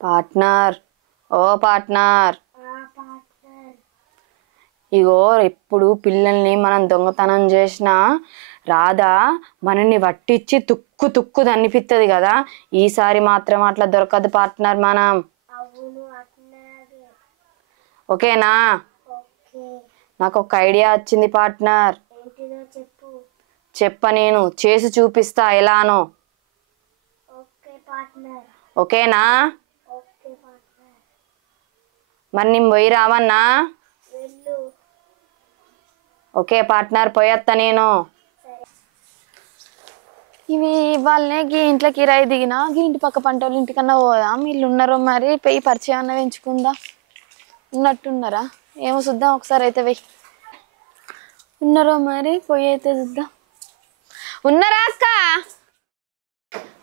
Partner ఓ partner ఇగో ఎప్పుడు పిల్లల్ని మనం దొంగతనం చేసినా రాధా మనల్ని వట్టించి తుక్కు తుక్కు అనిపిస్తుంది కదా ఈసారి మాత్రం అట్లా దొరకదు పార్ట్నర్ మనం ఓకేనా నాకు ఒక ఐడియా వచ్చింది పార్ట్నర్ చెప్ప నేను చేసి చూపిస్తా ఎలానో ఓకేనా మరి నేను పోయి రావన్నా ఓకే పార్ట్నర్ పోయేస్తా నేను ఇవి వాళ్ళనే గీ ఇంట్లో కిరాయి దిగినా గీ ఇంటి పక్క పంట వాళ్ళ ఇంటికన్నా పోదాం వీళ్ళు ఉన్నారో మరి పెయ్యి పరిచయం అన్న పెంచుకుందా ఉన్నట్టున్నారా ఏమో చూద్దాం ఒకసారి అయితే వెయ్యి ఉన్నారో మరి పోయి అయితే చూద్దాం ఉన్నారా అక్క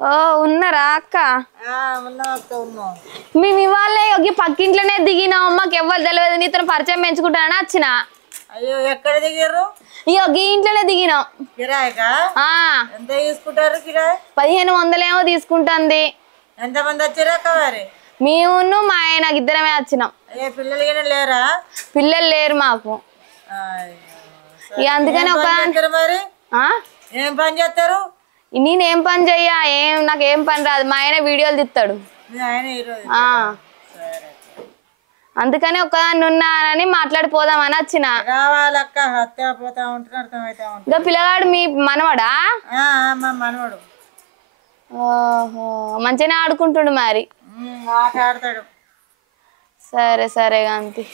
ఓ ఉన్నారా అక్క మేము ఇవాళ పక్కింట్లోనే దిగినాం మాకు ఎవ్వరు తెలియదు నీతో పరిచయం పెంచుకుంటానని వచ్చిన అయ్యో ఎక్కడ దిగారు ఇగో గీ ఇంట్లోనే దిగినాం కిరాయికా ఎంత తీసుకుంటారు కిరాయి 1500 ఏమో తీసుకుంటుంది ఎంతమంది వచ్చారక్క మరి మేము మా ఆయన ఇద్దరమే వచ్చినాం అయ్యో పిల్లలు లేరా పిల్లలు లేరు మాకు ఇక అందుకని ఒక మరి ఏం పని చేస్తారు నేనేం పని చెయ్యా నాకేం పని రాదు మా ఆయన వీడియోలు తీస్తాడు అందుకని ఒకదాన్ని ఉన్నానని మాట్లాడిపోదామని వచ్చిన ఇంకా పిల్లగాడు మీ మనవడా మనవడు ఓహో మంచిగానే ఆడుకుంటుండు మరి ఆడతాడు సరే సరే కాంతి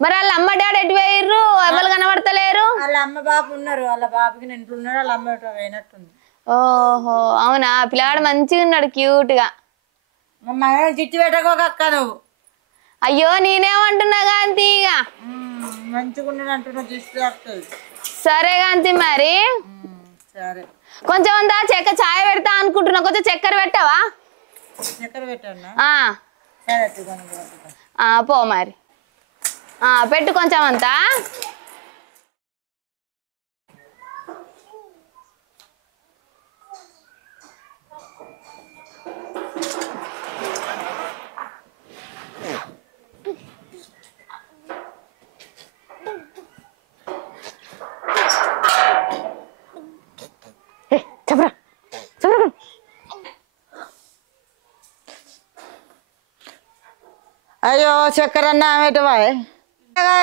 మరి వాళ్ళ అమ్మ డాడీ ఎటు పోయిర్రు ఎవరు కనబడతలేరు వాళ్ళ అమ్మ బాబు ఉన్నారు వాళ్ళ బాబుకి ఇంట్లో ఉన్నాడు వాళ్ళ అమ్మ ఎటు పోయినట్టుంది ఓహో అవునా పిల్లగాడు మంచిగా ఉన్నాడు క్యూట్ గా చిట్టి పెట్టకోక నువ్వు అయ్యో నేనేమంటున్నా కాంతి ఇక మంచిగా ఉన్నాడు అంటున్నా దిష్టి సరే కాంతి మరి సరే కొంచెం అంతా చాయ్ పెడతా అనుకుంటున్నా కొంచెం చక్కెర పెట్టావా చక్కెర పెట్టానా పో మరి పెట్టు కొంచెం అంతా చెప్పరా చెప్పరా అయ్యో చక్కెర అన్న ఆమె ఎటు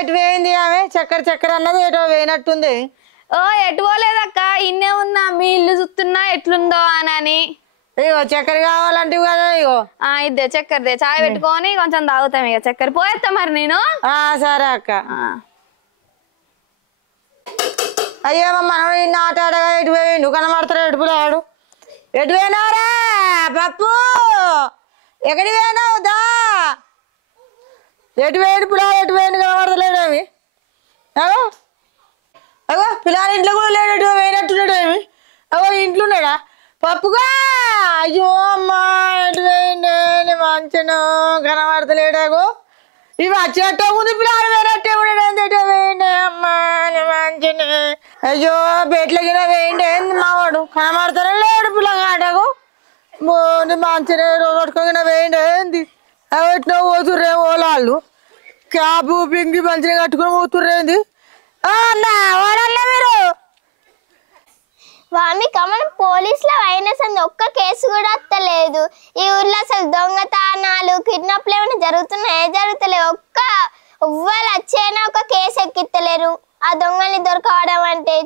ఎటు పోయింది ఆమె చక్కెర అన్నది ఎటో పోయినట్టుంది ఎటు పోలేదక్క ఇన్నే ఉన్నా మీ ఇల్లు చూస్తున్నా ఎట్లుందో అని ఇగో చక్కెర కావాలంటే కదా ఇగో ఇద్దే చక్కెరదే చాయ్ పెట్టుకొని కొంచెం తాగుతాం ఇక చక్కెర పోయేస్తా మరి నేను సరే అక్క అయ్యో మనవడు ఇన్ని ఆట ఆడగా ఎటు పోయిండు కనబడతాడు ఎటు పిల్లాడు ఎటు పోయినావురా పప్పు ఎక్కడికి పోయినావు దా ఎటు పోయిండు పిల్లాడు ఎటు పోయిండు కనబడతలేడేమి అగో అగో పిల్లాడు ఇంట్లో కూడా లేడు ఎటు పోయినట్టున్నాడు ఏమి అగో ఇంట్లో ఉన్నాడా పప్పుగా అయ్యో అమ్మా ఎటు పోయిండే మంచిను కనబడతలేడాగో ఇవి వచ్చేట్టే ఉంది పిల్లాడు వేరట్టే ఉండేది ఎటు పోయిండే అమ్మా మంచిని అయ్యో బెట్లకినా వేయండి ఏంది మావాడు కనబడతానే లేడు పిల్లగాడకు బోని మంచిగా రోజు పట్టుకోగినా వేయండి ఏంది ఎట్లా పోతుర్రే ఓలాళ్ళు క్యాబ్ పింగి మంచిగా కట్టుకుని పోతుర్రేంది ఓడల్లే మీరు వామి కమలం పోలీసుల వైనస్ అంది ఒక్క కేసు కూడా వస్తలేదు ఈ ఊర్లో అసలు దొంగతనాలు కిడ్నాప్లు ఏమైనా జరుగుతలేవు ఎవ్వరు వచ్చేనా ఒక కేసు ఎక్కిత్తలేరు ఆ దొంగల్ని దొరకవడం అంటే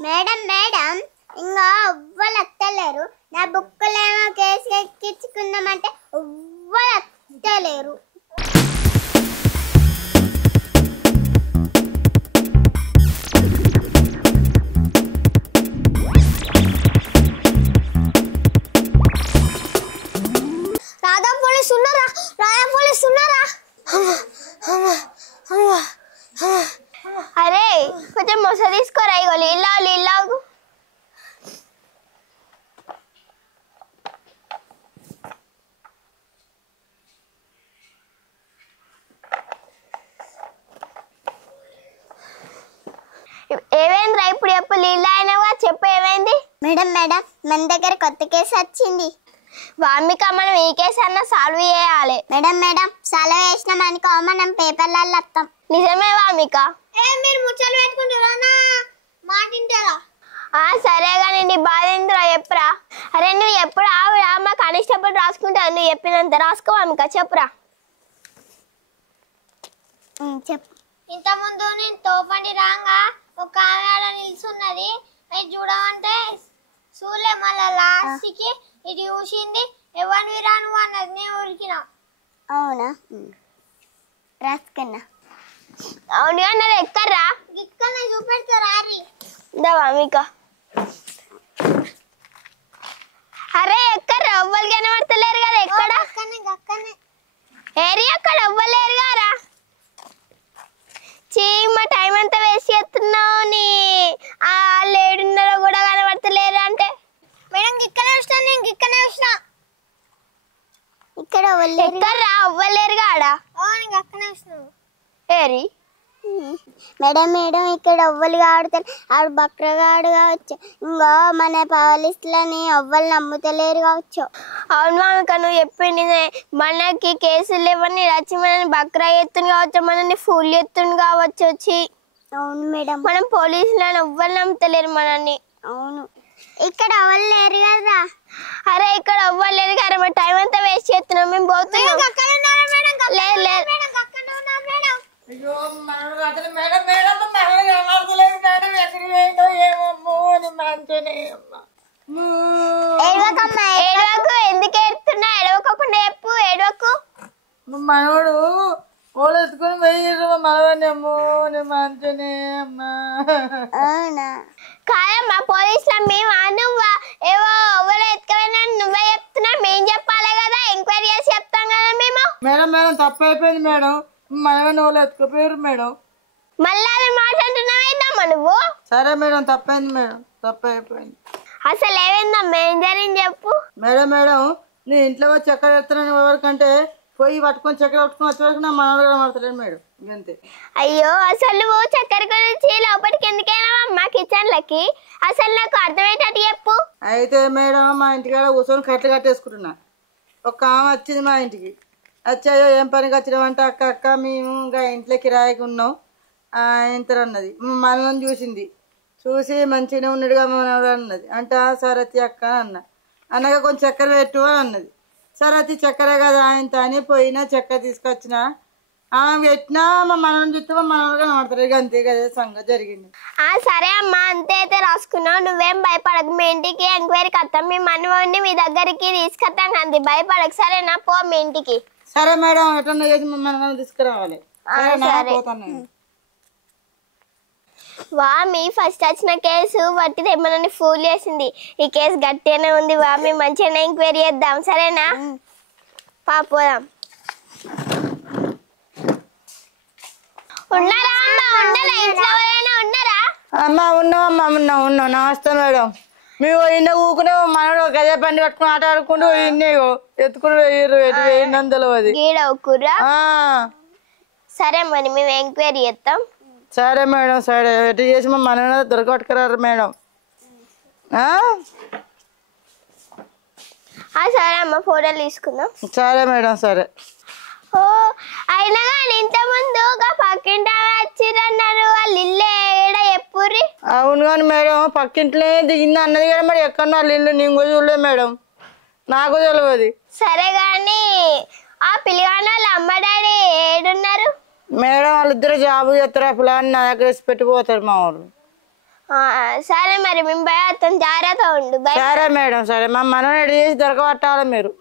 మేడం ఇంకా ఎవ్వరు వస్తలేరు నా బుక్కులేమో కేసు ఎక్కించుకుందామంటే ఎవ్వరు వస్తలేరు రాధా పోలీసు ఉన్నారా అరే కొంచెం మొస తీసుకోరా ఇగో నీళ్ళాగు ఏమైందిరా ఇప్పుడు చెప్పు నీళ్ళు అయినావా చెప్పు ఏమైంది మేడం మన దగ్గర కొత్త కేసు వచ్చింది వామిక మనం ఈ కేసు అన్న సాల్వ్ చేయాలి. మేడం మేడం సెలవు వేసినాం అనుకో మనం పేపర్లలో వస్తాం. నిజమే వామిక. మీరు ముచ్చలు పెట్టుకుంటారా మాటింటారా? సరే కానీ నీ బాధ ఏంద్రా చెప్పురా. అరే నువ్వు ఎప్పుడు ఆవురా మా కానిస్టేబుల్ రాసుకుంటావు, నువ్వు చెప్పినంత రాసుకో వామిక, చెప్పురా. చెప్పు. ఇంత ముందు నేను తోపండి రాగా ఒక ఆమె ఆడ నిల్చున్నది, అది చూడమంటే చూలే, మళ్ళా లాస్ట్ కి ఇది చూసింది, ఎవరిని రాను అన్నది, నేను ఉరికినా. అవునా రాసుకున్నా. అవును అన్నది ఎక్కర్రా, ఇక్కడ చూపెడతారా? వామిక అరే ఎక్కర్రా, ఎవ్వరు కనబడతలేరు కదా. ఎక్కడ ఏరియా అక్కడ ఎవ్వలేరు గారా. చీమ టైం అంతా వేస్ట్ చేస్తున్నావు నీ. వాళ్ళు ఏడున్నారో కూడా కనబడతలేరు అంటే. మేడం ఇక్కడే వచ్చినా, నేను ఇక్కడే వచ్చినా. ఇక్కడ ఎక్కర్రా ఎవ్వలేరు గాడా. నేను అక్కడే వచ్చినావు. ఏరి మేడం మేడం ఇక్కడ ఎవ్వరు ఆడుతారు, ఆడు బక్రగాడు కావచ్చు. ఇంకో మన పోలీసులని ఎవ్వరు నమ్ముతలేరు కావచ్చు. అవును మామిక నువ్వు చెప్పింది, మనకి కేసులు ఇవన్నీ వచ్చి మనని బక్రా ఎత్తుని కావచ్చు, మనని ఫుల్ ఎత్తుని కావచ్చు వచ్చి. అవును మేడం. మనం పోలీసులను ఎవ్వరు నమ్ముతలేరు మనని. అవును ఇక్కడ ఎవరు లేరు కదా. అరే ఇక్కడ ఎవ్వరు లేరు కదా, మన టైం అంతా వేస్ట్ చేస్తున్నాం, మేము పోతున్నాం. లేదు లేదు అయ్యో మనోడు అతను మేడం మేడం మనోడు కనబడతలేదు మేడం, ఎక్కడికి పోయిందో ఏమమ్మో అని మంచినే. ఏడవకు, ఎందుకు ఏడుతున్నా? ఏడవకుండా చెప్పు, ఏడవకు. మనోడు ఓళ్ళు ఎత్తుకొని పోయిర్రు మనవాడిని, అమ్మో నేను మంచినే అమ్మా. అవునా కాదమ్మా పోలీసులు మేము నువ్వా ఏవో ఎవరో ఎత్తుకపోయినా నువ్వే చెప్తున్నా, మేము చెప్పాలి కదా, ఎంక్వైరీ చేసి చెప్తాం కదా మేము. మేడం మేడం తప్పు అయిపోయింది మేడం, మనవాడిని ఓళ్ళు ఎత్తుకుపోయారు మేడం. మళ్ళీ అది మాట్లాడుతున్నావేందమ్మా నువ్వు? సరే మేడం తప్పైంది మేడం, తప్పు అయిపోయింది. అసలు ఏమైందమ్మా, ఏం జరిగింది చెప్పు. మేడం మేడం నీ ఇంట్లో వచ్చి చక్కెర ఎత్తున్నాను ఎవరికంటే పోయి పట్టుకొని చక్కెర పట్టుకొని వచ్చే వరకు నా మనవాడు కనబడతలేడు మేడం, ఇంతే. అయ్యో అసలు నువ్వు చక్కెర గురించి లోపలికి ఎందుకైనా కిచెన్ లకి, అసలు నాకు అర్థమయ్యేటట్టు చెప్పు. అయితే మేడం మా ఇంటికాడ కూర్చొని కట్టెలు కట్టేసుకుంటున్నా, ఒక ఆమె వచ్చింది మా ఇంటికి. వచ్చాయో ఏం పనికి వచ్చినామంటే అక్క అక్క మేము ఇంకా ఇంట్లో కిరాయికి ఉన్నాం ఇంత అన్నది. మనల్ని చూసి మంచిగానే ఉన్నాడుగా మనవాడు అన్నది. అంటే సరే అత్తి అక్క అన్న, అన్నగా కొంచెం చక్కెర పెట్టు అని అన్నది. సరే అత్తి చక్కెర కదా ఇంత అని పోయినా చక్కెర తీసుకొచ్చిన ఆమె పెట్టినా మా మనల్ని చూస్తే మా మనవాడు కనబడతారు, ఇక అంతే కదా సంగతి జరిగింది. సరే అమ్మా అంతే అయితే రాసుకున్నావు, నువ్వేం భయపడకు, మీ ఇంటికి ఎంక్వైరీకి వస్తాం, మీ మనవాడిని మీ దగ్గరికి తీసుకొస్తాం అంది, భయపడకు సరేనా, పో మీ ఇంటికి. సరే మేడం ఎట్లా చేసి మనం తీసుకురావాలి. వామి ఫస్ట్ వచ్చిన కేసు వట్టిది ఏమన్నా ఫూల్ చేసింది, ఈ కేసు గట్టిగానే ఉంది, వామి మంచిగానే ఎంక్వైరీ చేద్దాం సరేనా, పోదాం. ఉన్నారా అమ్మా? ఉన్నారా? ఇంట్లో ఎవరైనా ఉన్నారా? అమ్మా ఉన్నామమ్మా ఉన్నాం. నమస్తే మేడం. మేము ఇన్న ఊకునే మనడు గదే బండి పట్టుకుని ఆట ఆడుకుంటూ ఇన్నేగో ఎత్తుకుని వేయరు, ఎటు వేయిందని తెలియదు. సరే మరి మేము ఎంక్వైరీ చేస్తాం. సరే మేడం సరే, ఎటు చేసి మా మన దొరకట్టుకురారు మేడం. సరే అమ్మ ఫోటోలు తీసుకుందాం. సరే మేడం సరే. ఓ అయినా కానీ ఇంత ముందు పక్కింటి వచ్చిరన్నారు, వాళ్ళు ఇల్లు ఏడ ఎప్పుర్రి? అవును కానీ మేడం పక్కింట్లో దిగింది అన్నది కానీ మరి ఎక్కడన్నా వాళ్ళ ఇల్లు నేను కూడా చూడలేదు మేడం, నాకు తెలియదు. సరే గాని ఆ పిల్లగాని వాళ్ళ అమ్మ డాడీ ఏడున్నారు? మేడం వాళ్ళిద్దరు జాబు చేస్తారు, పిల్లని నా దగ్గర పెట్టిపోతారు మా వాళ్ళు. సరే మరి మేము భయత్తం జాగ్రత్త ఉండు. సరే మేడం సరే, మా మనం రెడీ చేసి దొరకబట్టాలి మీరు.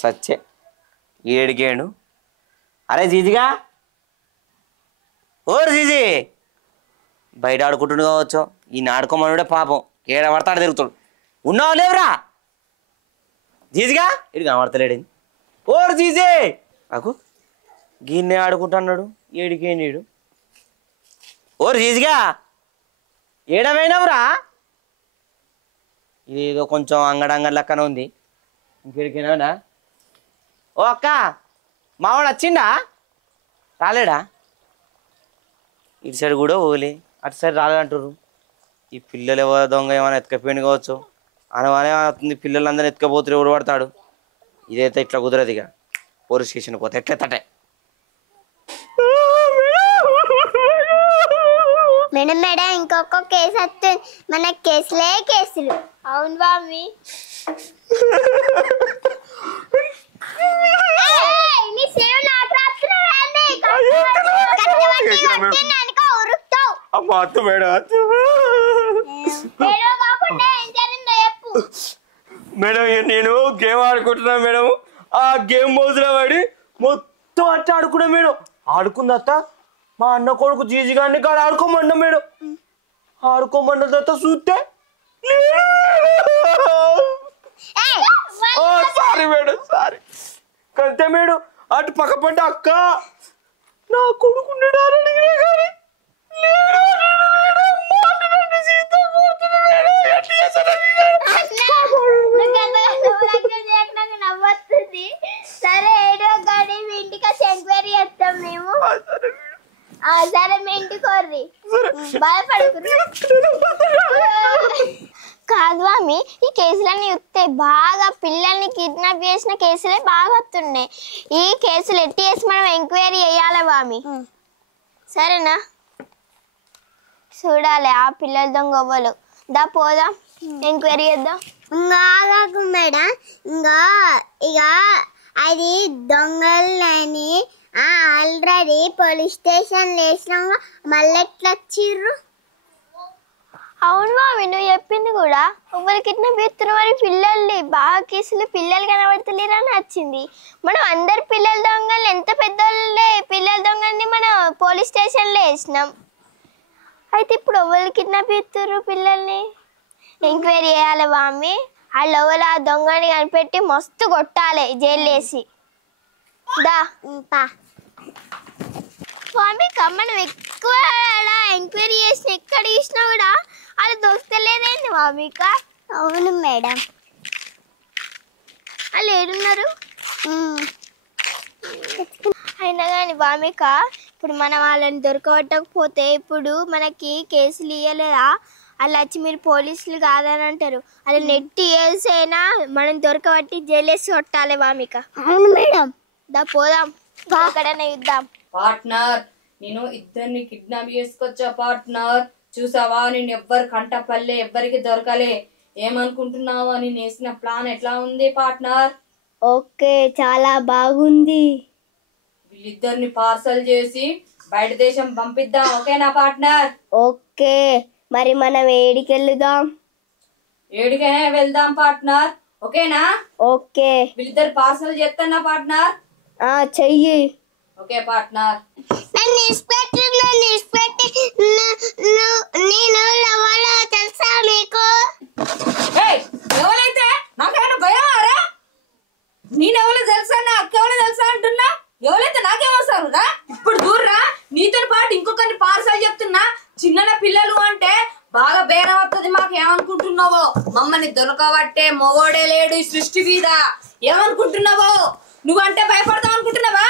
సచ్చే ఏడికేడు. అరే జీజిగా, ఓరు జీజీ బయట ఆడుకుంటుండు కావచ్చు, ఈ ఆడుకోమనుడే పాపం ఏడ పడతాడు తిరుగుతాడు. ఉన్నావు లేవురా జీజిగా? ఇటు కనబడతలేడు. ఓరు జీజీ నాకు గిన్నె ఆడుకుంటున్నాడు, ఏడికేండు. ఓ రీజ్గా ఏడమైనవురా? ఇది ఏదో కొంచెం అంగడంగడి లెక్కన ఉంది. ఇంకెడికైనా ఓ అక్క మావాడు వచ్చిండా? రాలేడా? ఇటు సైడ్ కూడా ఓలే, అటు సైడ్ రాలేదంటారు. ఈ పిల్లలు ఎవరో దొంగ ఏమైనా ఎత్తుకపోయింది కావచ్చు. అనవానే అవుతుంది, పిల్లలందరూ ఎత్తుకపోతే ఎవడు పడతాడు? ఇదైతే ఇట్లా కుదరదు. ఇక పోలీస్ స్టేషన్కి పోతే ఎట్లెత్తటే. మేడం మేడం ఇంకొక కేసు వస్తుంది, మన కేసులే కేసులు. అవును బామి. నీ సేవ నాకు రాస్తున్నావేంది? అమ్మ అత్తు మేడం, ఏడవ కాకుండా ఏం జరిగిందో చెప్పు. మేడం నేను గేమ్ ఆడుకుంటున్నా మేడం. ఆ గేమ్ మోజులో పడి మొత్తం అట్ట ఆడుకున్నా మేడం. ఆడుకుంది అత్త మా అన్న కొడుకు జీజీ గారిని కాడ ఆడుకోమన్నా మేడం. ఆడుకోమన్న తర్వాత చూస్తే సారీ మేడం, సారీ. కంతే మేడం అటు పక్క పడ్డ అక్క నా కొడుకున్నాడు అడిగినా కానీ నవ్వొస్తుంది. సరే ఏడో కానీ మీ ఇంటికి వచ్చి ఎంక్వైరీ చేస్తాం మేము. సరే మీ ఇంటికి కొర్రి, భయపడుకున్నా. కాదు మామి, ఈ కేసులన్నీ చూస్తే బాగా పిల్లల్ని కిడ్నాప్ చేసిన కేసులే బాగా వస్తున్నాయి. ఈ కేసులు ఎట్టి చేసి మనం ఎంక్వైరీ చేయాలి మామి, సరేనా? చూడాలి ఆ పిల్లల దొంగ అవ్వలు. దా పోదాం ఎంక్వైరీ చేద్దాం. ఇంకా మేడం ఇంకా ఇక అది దొంగలని ఆల్రెడీ పోలీస్ స్టేషన్ వేసినాక మళ్ళీ ఎట్లా వచ్చిర్రు? అవును మామి, నువ్వు చెప్పింది కూడా. ఎవరు కిడ్నాప్ చేస్తున్న మరి పిల్లల్ని బాగా కేసులు పిల్లలు కనబడతలేరు అని వచ్చింది. మనం అందరు పిల్లల దొంగలు ఎంత పెద్దోళ్ళే పిల్లల దొంగల్ని మనం పోలీస్ స్టేషన్లో వేసినాం. అయితే ఇప్పుడు ఎవరు కిడ్నాప్ చేస్తున్నారు పిల్లల్ని? ఎంక్వైరీ చేయాలి మామి. ఆ లెవెల్ ఆ దొంగని కనిపెట్టి మస్తు కొట్టాలి జైలు వేసి. దా స్వామి, మనం ఎక్కువ ఎంక్వైరీ చేసిన ఎక్కడ చూసినా కూడా అది దొరుకుతలేదేంటి మామిక? అవును మేడం. వాళ్ళు ఏడున్నారు? అయినా కానీ మామిక, ఇప్పుడు మనం వాళ్ళని దొరకబట్టకపోతే ఇప్పుడు మనకి కేసులు ఇవ్వలేదా? వాళ్ళు వచ్చి మీరు పోలీసులు కాదని అంటారు. అది నెట్టి వేసైనా మనం దొరకబట్టి జైలేసి కొట్టాలి మామిక. అవును మేడం. దా పోదాం, అక్కడనే ఇద్దాం. పార్ట్నర్, నేను ఇద్దరిని కిడ్నాప్ చేసుకొచ్చా పార్ట్నర్. చూసావా, నేను ఎవ్వరు కంటపల్లే, ఎవ్వరికి దొరకలే. ఏమనుకుంటున్నావా నేను వేసిన ప్లాన్ ఎట్లా ఉంది పార్ట్నర్? ఓకే, చాలా బాగుంది. వీళ్ళిద్దరిని పార్సల్ చేసి బయట దేశం పంపిద్దాం, ఓకేనా పార్ట్నర్? ఓకే, మరి మనం ఏడికి వెళ్దాం? ఏడికైనా వెళ్దాం పార్ట్నర్, ఓకేనా? ఓకే. వీళ్ళిద్దరు పార్సల్ చేస్తున్నా పార్ట్నర్? చెయ్యి. Okay partner. నన్ను ఇన్స్పెక్టర్ నేను ఎవరో తెలుసా మీకు? ఎవరైతే నాకేమైనా భయం రా? నేనెవరో తెలుసా, నా అక్క ఎవరో తెలుసా అంటున్నా. ఎవరైతే నాకేమొస్తారు రా? ఇప్పుడు దూర్రా, నీతో పాటు ఇంకొకరిని పార్సల్ చెప్తున్నా. చిన్న పిల్లలు అంటే బాగా బేరం వస్తుంది. మాకు ఏమనుకుంటున్నావో? మమ్మల్ని దొరకబట్టే మొగోడే లేడు ఈ సృష్టి మీద. ఏమనుకుంటున్నావో? నువ్వంటే భయపడతావు అనుకుంటున్నావా?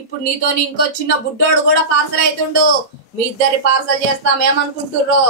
ఇప్పుడు నీతో ఇంకో చిన్న బుడ్డోడు కూడా పార్సల్ అవుతుండు. మీ ఇద్దరి పార్సల్ చేస్తాం, ఏమనుకుంటుర్రో?